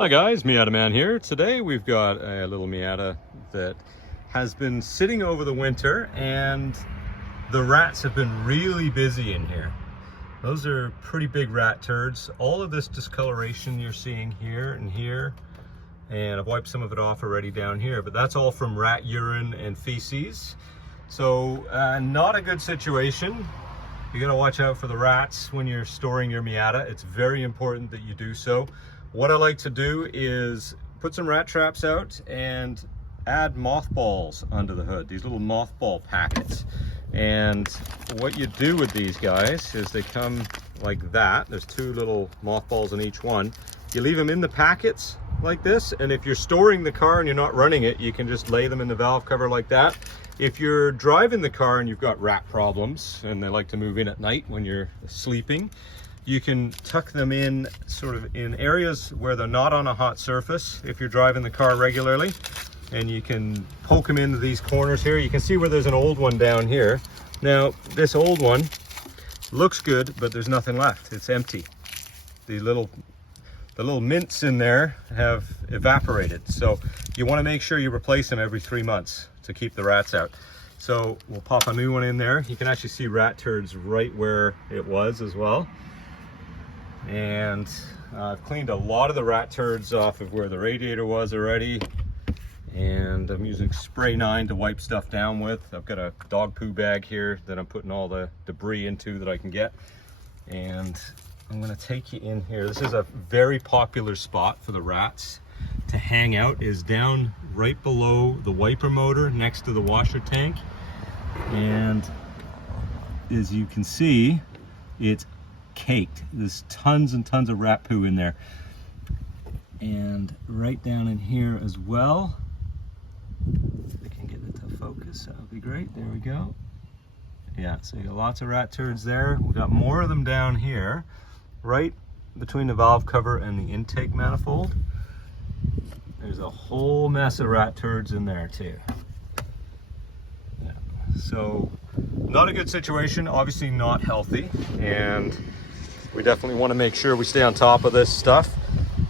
Hi guys, Miata Man here. Today we've got a little Miata that has been sitting over the winter and the rats have been really busy in here. Those are pretty big rat turds. All of this discoloration you're seeing here and here, and I've wiped some of it off already down here, but that's all from rat urine and feces. So not a good situation. You gotta watch out for the rats when you're storing your Miata. It's very important that you do so. What I like to do is put some rat traps out and add mothballs under the hood, these little mothball packets. And what you do with these guys is they come like that. There's two little mothballs in each one. You leave them in the packets like this, and if you're storing the car and you're not running it, you can just lay them in the valve cover like that. If you're driving the car and you've got rat problems and they like to move in at night when you're sleeping, you can tuck them in sort of in areas where they're not on a hot surface if you're driving the car regularly, and you can poke them into these corners here. You can see where there's an old one down here. Now this old one looks good, but there's nothing left. It's empty. The little mints in there have evaporated, so you want to make sure you replace them every 3 months to keep the rats out. So we'll pop a new one in there. You can actually see rat turds right where it was as well. And I've cleaned a lot of the rat turds off of where the radiator was already, and I'm using spray 9 to wipe stuff down with. I've got a dog poo bag here that I'm putting all the debris into that I can get, and I'm going to take you in here. This is a very popular spot for the rats to hang out, is down right below the wiper motor next to the washer tank. And as you can see, it's caked. There's tons and tons of rat poo in there, and right down in here as well. If I can get it to focus, that would be great. There we go. Yeah, so you got lots of rat turds there. We got more of them down here, right between the valve cover and the intake manifold. There's a whole mess of rat turds in there too. Yeah. So not a good situation, obviously not healthy, and we definitely want to make sure we stay on top of this stuff.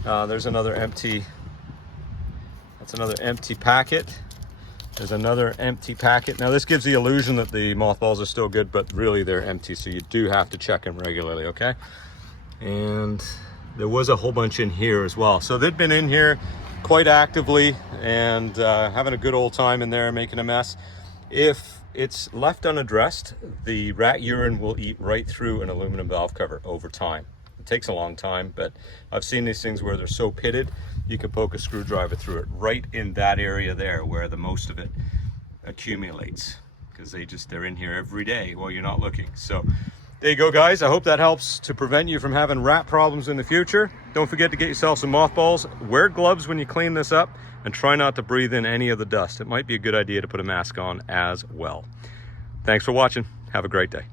There's another empty, that's another empty packet. There's another empty packet. Now this gives the illusion that the mothballs are still good, but really they're empty, so you do have to check them regularly, okay? And there was a whole bunch in here as well. So they've been in here quite actively and having a good old time in there, making a mess. If it's left unaddressed, the rat urine will eat right through an aluminum valve cover over time. It takes a long time, but I've seen these things where they're so pitted, you can poke a screwdriver through it right in that area there where the most of it accumulates, because they're in here every day while you're not looking. So there you go, guys. I hope that helps to prevent you from having rat problems in the future. Don't forget to get yourself some mothballs. Wear gloves when you clean this up, and try not to breathe in any of the dust. It might be a good idea to put a mask on as well. Thanks for watching. Have a great day.